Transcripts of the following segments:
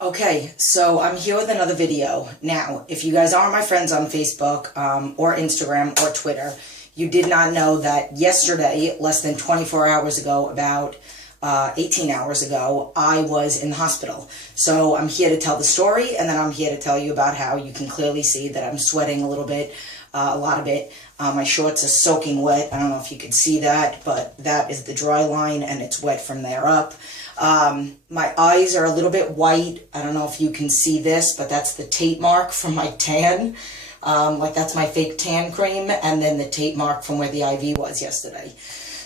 Okay, so I'm here with another video. Now, if you guys aren't my friends on Facebook or Instagram or Twitter, you did not know that yesterday, less than 24 hours ago, about 18 hours ago, I was in the hospital. So I'm here to tell the story, and then I'm here to tell you about how you can clearly see that I'm sweating a little bit, a lot of it. My shorts are soaking wet. I don't know if you can see that, but that is the dry line, and it's wet from there up. My eyes are a little bit white. I don't know if you can see this, but that's the tape mark from my tan. Like that's my fake tan cream, and then the tape mark from where the IV was yesterday.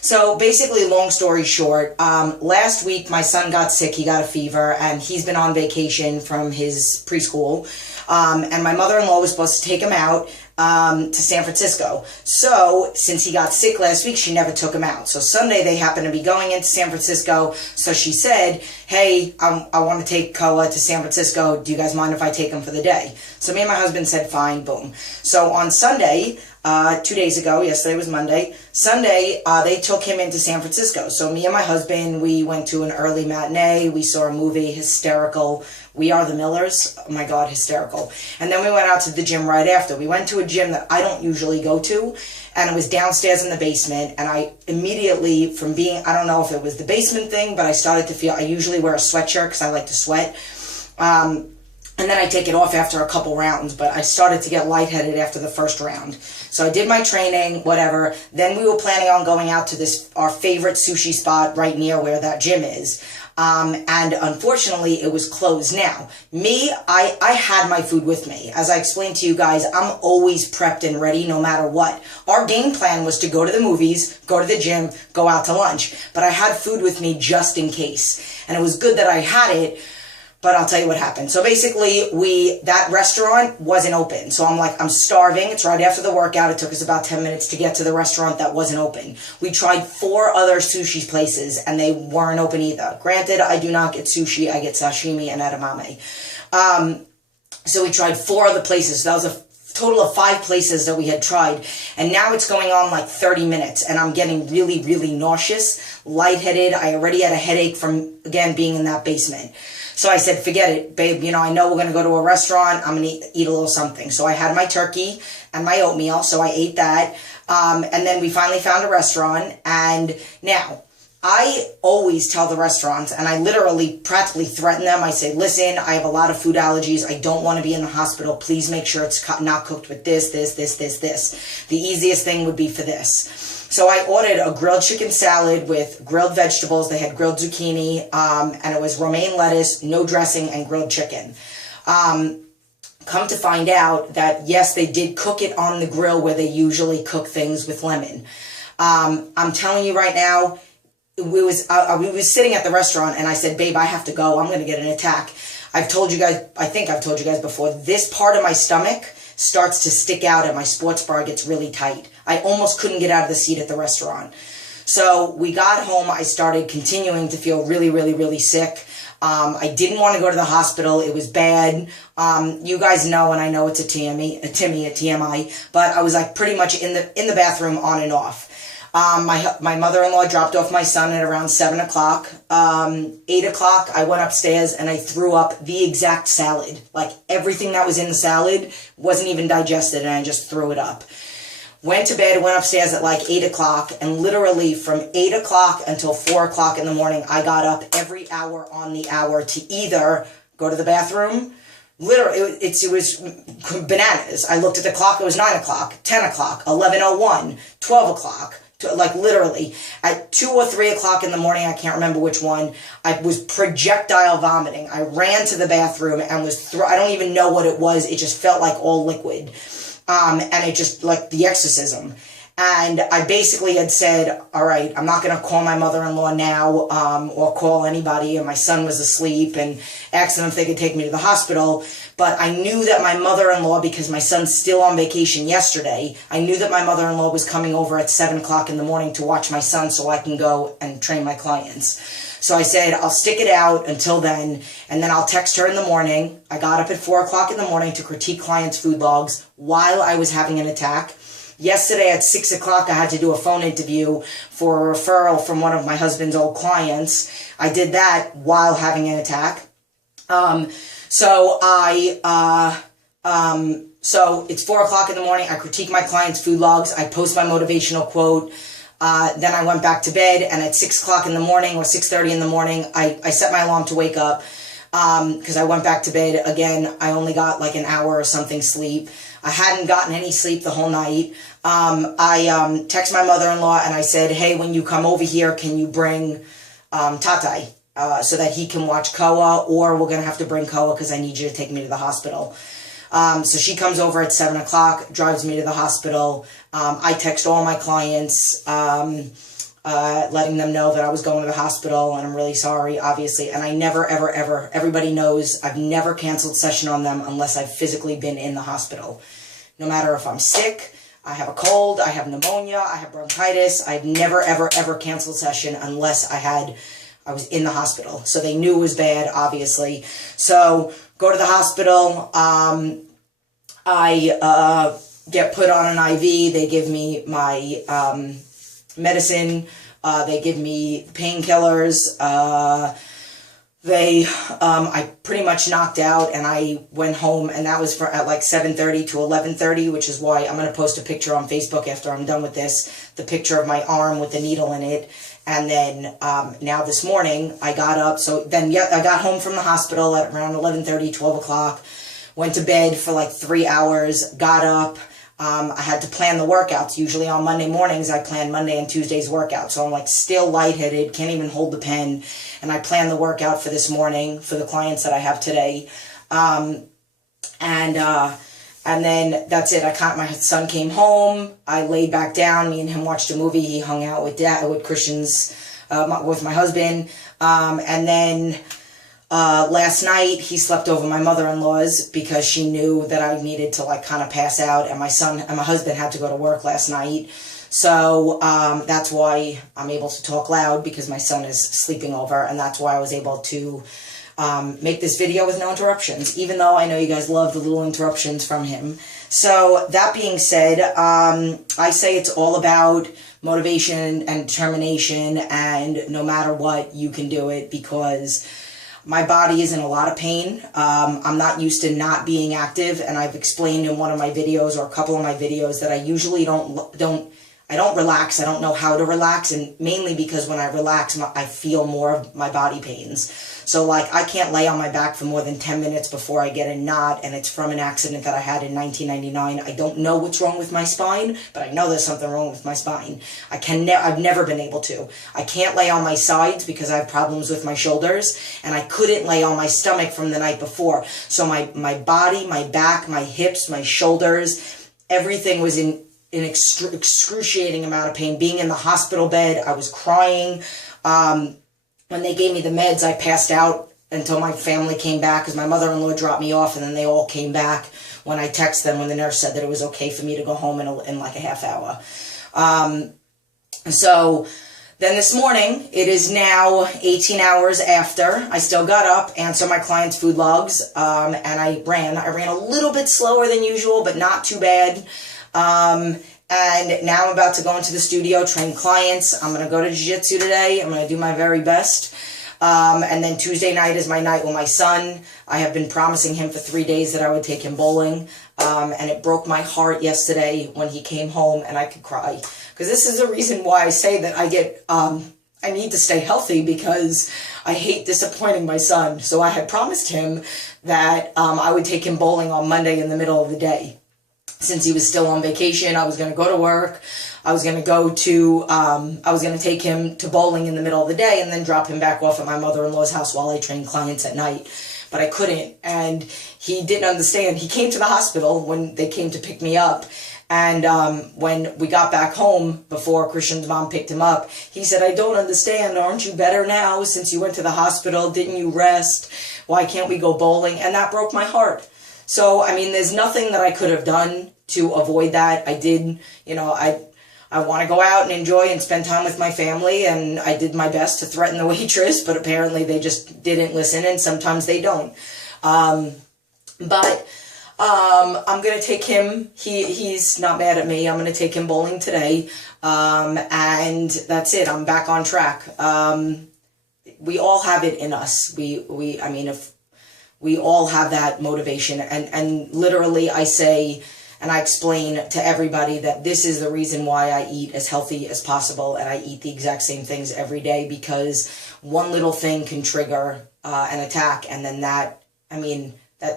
So basically, long story short, last week my son got sick. He got a fever, and he's been on vacation from his preschool. And my mother-in-law was supposed to take him out to San Francisco. So since he got sick last week, she never took him out. So Sunday they happened to be going into San Francisco. So she said, hey, I want to take Koa to San Francisco. Do you guys mind if I take him for the day? So me and my husband said, fine, boom. So on Sunday, 2 days ago, yesterday was Monday, Sunday, they took him into San Francisco. So me and my husband, we went to an early matinee. We saw a movie, hysterical. We Are the Millers. Oh my God, hysterical. And then we went out to the gym right after. We went to a gym that I don't usually go to, and it was downstairs in the basement. And I immediately, from being, I don't know if it was the basement thing, but I started to feel, I usually wear a sweatshirt because I like to sweat. And then I take it off after a couple rounds, but I started to get lightheaded after the first round. So I did my training, whatever. Then we were planning on going out to our favorite sushi spot right near where that gym is. And unfortunately, it was closed. Now, I had my food with me. As I explained to you guys, I'm always prepped and ready no matter what. Our game plan was to go to the movies, go to the gym, go out to lunch. But I had food with me just in case. And it was good that I had it. But I'll tell you what happened. So basically, that restaurant wasn't open. So I'm like, I'm starving. It's right after the workout. It took us about 10 minutes to get to the restaurant that wasn't open. We tried 4 other sushi places, and they weren't open either. Granted, I do not get sushi. I get sashimi and edamame. So we tried 4 other places. That was a total of 5 places that we had tried. And now it's going on like 30 minutes, and I'm getting really, really nauseous, lightheaded. I already had a headache from, again, being in that basement. So I said, forget it, babe, I know we're going to go to a restaurant. I'm going to eat a little something. So I had my turkey and my oatmeal, so I ate that. And then we finally found a restaurant. And now, I always tell the restaurants, and I literally practically threaten them. I say, listen, I have a lot of food allergies. I don't want to be in the hospital. Please make sure it's not cooked with this. The easiest thing would be for this. So I ordered a grilled chicken salad with grilled vegetables. They had grilled zucchini, and it was romaine lettuce, no dressing, and grilled chicken. Come to find out that, yes, they did cook it on the grill where they usually cook things with lemon. I'm telling you right now, we was sitting at the restaurant, and I said, babe, I have to go. I'm going to get an attack. I think I've told you guys before, this part of my stomach starts to stick out, and my sports bra gets really tight. I almost couldn't get out of the seat at the restaurant. So we got home. I started continuing to feel really, really, really sick. I didn't want to go to the hospital. It was bad. You guys know, and I know it's a TMI, but I was like pretty much in the bathroom on and off. My mother-in-law dropped off my son at around 7 o'clock. 8 o'clock, I went upstairs and I threw up the exact salad. Like everything that was in the salad wasn't even digested, and I just threw it up. Went to bed, went upstairs at like 8 o'clock, and literally from 8 o'clock until 4 o'clock in the morning, I got up every hour on the hour to either go to the bathroom. Literally, it was bananas. I looked at the clock, it was 9 o'clock, 10 o'clock, 11:01, 12 o'clock. Like literally at 2 or 3 o'clock in the morning, I can't remember which one, I was projectile vomiting. I ran to the bathroom and I don't even know what it was. It just felt like all liquid. And it just like the exorcism. And I basically had said, all right, I'm not going to call my mother-in-law now or call anybody. And my son was asleep, and asked them if they could take me to the hospital. But I knew that my mother-in-law, because my son's still on vacation yesterday, I knew that my mother-in-law was coming over at 7 o'clock in the morning to watch my son so I can go and train my clients. So I said, I'll stick it out until then, and then I'll text her in the morning. I got up at 4 o'clock in the morning to critique clients' food logs while I was having an attack. Yesterday at 6 o'clock, I had to do a phone interview for a referral from one of my husband's old clients. I did that while having an attack. So it's 4 o'clock in the morning. I critique my clients' food logs. I post my motivational quote. Then I went back to bed, and at 6 o'clock in the morning or 6:30 in the morning, I set my alarm to wake up, because I went back to bed. Again, I only got like an hour or something sleep. I hadn't gotten any sleep the whole night. I text my mother-in-law and I said, hey, when you come over here, can you bring Tatai, so that he can watch Koa, or we're going to have to bring Koa because I need you to take me to the hospital. So she comes over at 7 o'clock, drives me to the hospital. I text all my clients, letting them know that I was going to the hospital and I'm really sorry, obviously. And I never, ever, ever, everybody knows I've never canceled session on them unless I've physically been in the hospital. No matter if I'm sick, I have a cold, I have pneumonia, I have bronchitis, I've never, ever, ever canceled session unless I was in the hospital. So they knew it was bad, obviously. So go to the hospital. I get put on an IV. They give me my medicine. They give me painkillers. I pretty much knocked out, and I went home, and that was at like 7:30 to 11:30, which is why I'm going to post a picture on Facebook after I'm done with this, the picture of my arm with the needle in it. And then now this morning I got up. So then, yeah, I got home from the hospital at around 11:30, 12 o'clock, went to bed for like 3 hours, got up. I had to plan the workouts. Usually on Monday mornings, I plan Monday and Tuesday's workout. So I'm like still lightheaded, can't even hold the pen. And I planned the workout for this morning for the clients that I have today. And then that's it. My son came home. I laid back down. Me and him watched a movie. He hung out with Christian's, with my husband. And then last night he slept over my mother-in-law's because she knew that I needed to like kind of pass out, and my husband had to go to work last night. So that's why I'm able to talk loud, because my son is sleeping over, and that's why I was able to make this video with no interruptions, even though I know you guys love the little interruptions from him. So that being said, I say it's all about motivation and determination, and no matter what, you can do it, because my body is in a lot of pain. I'm not used to not being active, and I've explained in one of my videos or a couple of my videos that I usually I don't relax. I don't know how to relax, and mainly because when I relax, I feel more of my body pains. So like I can't lay on my back for more than 10 minutes before I get a knot, and it's from an accident that I had in 1999. I don't know what's wrong with my spine, but I know there's something wrong with my spine. I've never been able to. I can't lay on my sides because I have problems with my shoulders, and I couldn't lay on my stomach from the night before. So my body, my back, my hips, my shoulders, everything was in an excruciating amount of pain. Being in the hospital bed, I was crying. When they gave me the meds, I passed out until my family came back, because my mother-in-law dropped me off, and then they all came back when I texted them, when the nurse said that it was okay for me to go home in like a half hour. So then this morning, it is now 18 hours after. I still got up, answered my clients' food logs, and I ran. I ran a little bit slower than usual, but not too bad. And now I'm about to go into the studio, train clients. I'm going to go to jiu-jitsu today. I'm going to do my very best. And then Tuesday night is my night with my son. I have been promising him for 3 days that I would take him bowling. And it broke my heart yesterday when he came home, and I could cry. Because this is the reason why I say that I need to stay healthy, because I hate disappointing my son. So I had promised him that I would take him bowling on Monday in the middle of the day. Since he was still on vacation, I was going to go to work. I was going to take him to bowling in the middle of the day and then drop him back off at my mother-in-law's house while I trained clients at night. But I couldn't, and he didn't understand. He came to the hospital when they came to pick me up. And when we got back home, before Christian's mom picked him up, he said, I don't understand. Aren't you better now since you went to the hospital? Didn't you rest? Why can't we go bowling? And that broke my heart. So, I mean, there's nothing that I could have done to avoid that. I did, I want to go out and enjoy and spend time with my family, and I did my best to threaten the waitress, but apparently they just didn't listen, and sometimes they don't. But I'm going to take him. He's not mad at me. I'm going to take him bowling today, and that's it. I'm back on track. We all have it in us. I mean, We all have that motivation. And literally I say, and I explain to everybody that this is the reason why I eat as healthy as possible, and I eat the exact same things every day, because one little thing can trigger an attack, and then that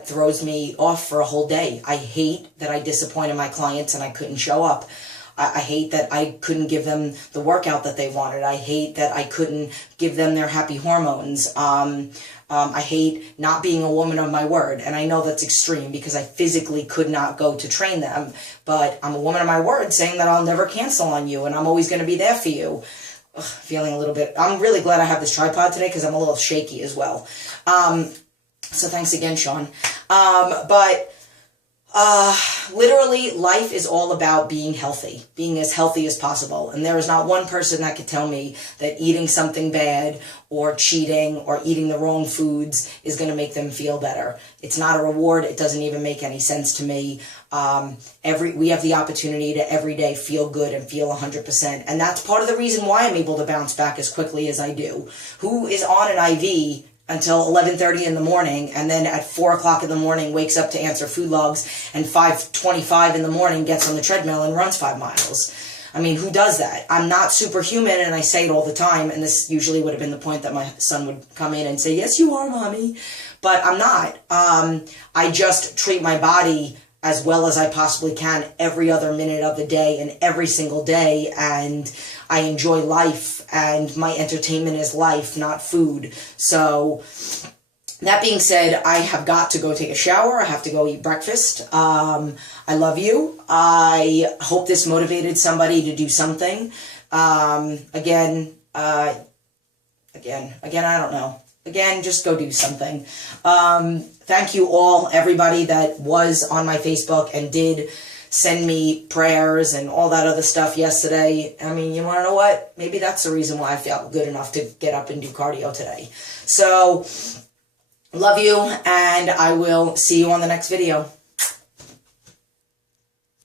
throws me off for a whole day. I hate that I disappointed my clients and I couldn't show up. I hate that I couldn't give them the workout that they wanted. I hate that I couldn't give them their happy hormones. I hate not being a woman of my word. And I know that's extreme because I physically could not go to train them. But I'm a woman of my word, saying that I'll never cancel on you and I'm always going to be there for you. Ugh, feeling a little bit... I'm really glad I have this tripod today because I'm a little shaky as well. So thanks again, Sean. Literally, life is all about being healthy, being as healthy as possible. And there is not one person that could tell me that eating something bad or cheating or eating the wrong foods is going to make them feel better. It's not a reward. It doesn't even make any sense to me. We have the opportunity to every day feel good and feel 100%. And that's part of the reason why I'm able to bounce back as quickly as I do. Who is on an IV until 11:30 in the morning, and then at 4 o'clock in the morning wakes up to answer food logs, and 5:25 in the morning gets on the treadmill and runs 5 miles. I mean, who does that? I'm not superhuman, and I say it all the time, and this usually would have been the point that my son would come in and say, yes, you are, mommy. But I'm not. I just treat my body as well as I possibly can every other minute of the day and every single day, and I enjoy life, and my entertainment is life, not food. So that being said, I have got to go take a shower. I have to go eat breakfast. I love you. I hope this motivated somebody to do something. Again, I don't know. Again, just go do something. Thank you all, everybody that was on my Facebook and did send me prayers and all that other stuff yesterday. I mean, you want to know what? Maybe that's the reason why I felt good enough to get up and do cardio today. So, love you, and I will see you on the next video.